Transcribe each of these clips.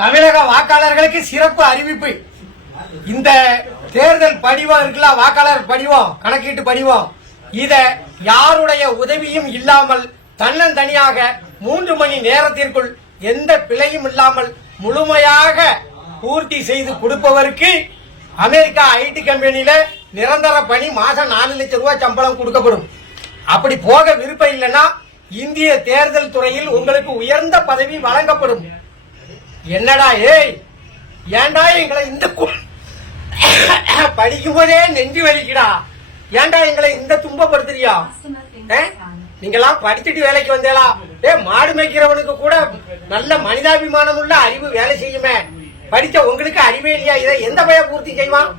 தமிழக வாக்காளர்களுக்கு சிறப்பு அறிவிப்பு. இந்த தேர்தல் படிவம் இருக்குல்ல, வாக்காளர் படிவம், கணக்கீட்டு படிவம், இத யாருடைய உதவியும் இல்லாமல் தன்னந்தனியாக 3 மணி நேரத்திற்குள் எந்த பிழையும் இல்லாமல் முழுமையாக பூர்த்தி செய்து கொடுப்பவருக்கு அமெரிக்கா ஐடி கம்பெனியில நிரந்தர பணி, மாசம் 4 லட்சம் ரூபாய் சம்பளம் கொடுக்கப்படும். அப்படி போக விருப்பம் இல்லைன்னா இந்திய தேர்தல் துறையில் உங்களுக்கு உயர்ந்த பதவி வழங்கப்படும். என்னடா ஏய், ஏண்டா எங்களை இந்த படிக்கும் போதே நெஞ்சு வலிக்குடா, ஏண்டா எங்களை இந்த துன்பப்படுத்துறியா? நீங்களாம் படிச்சுட்டு வேலைக்கு வந்தேலா? மாடு மேய்க்கிறவனுக்கு கூட நல்ல மனிதாபிமானம் உள்ள அறிவு வேலை செய்யுமே, படிச்ச உங்களுக்கு அறிவே இல்லையா? இதை எந்த பய பூர்த்தி செய்வான்?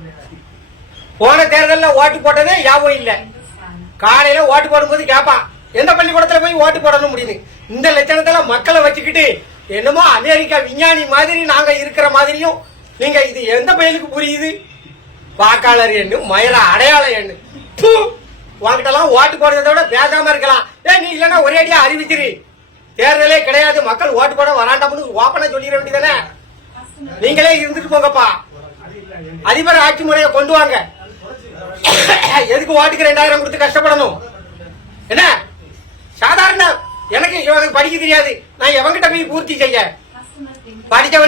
போன தேர்தலில் ஓட்டு போட்டதே ஞாபகம் இல்ல. காலையில ஓட்டு போடும்போது கேட்பான், எந்த பள்ளிக்கூடத்துல போய் ஓட்டு போடணும் முடியுது. இந்த லட்சணத்துல மக்களை வச்சுக்கிட்டு என்னமோ அமெரிக்கா விஞ்ஞானி மாதிரி நாங்க இருக்கிற மாதிரியும் நீங்க இது எந்த பயிலுக்கு புரியுது? வாக்காளர் எண்ணு, மயில அடையாள எண்ணு. வாங்கிட்டலாம் ஓட்டு போடுறத விட பேசாம இருக்கலாம். நீ இல்லன்னா ஒரே அடியா அறிவிச்சிரு, தேர்தலே கிடையாது, மக்கள் ஓட்டு போட வராண்டாம்னு ஓப்பனா சொல்லிட வேண்டியதானே. நீங்களே இருந்துட்டு போங்கப்பா, அதிபர் ஆட்சி முறையை கொண்டு வாங்க. எதுக்கு ஓட்டுக்கு 2000 கொடுத்து கஷ்டப்படணும்? என்ன சாதாரண எனக்கு படிக்க தெரியாது, நான் எவங்கிட்ட போய் பூர்த்தி செய்ய? படிச்சவன்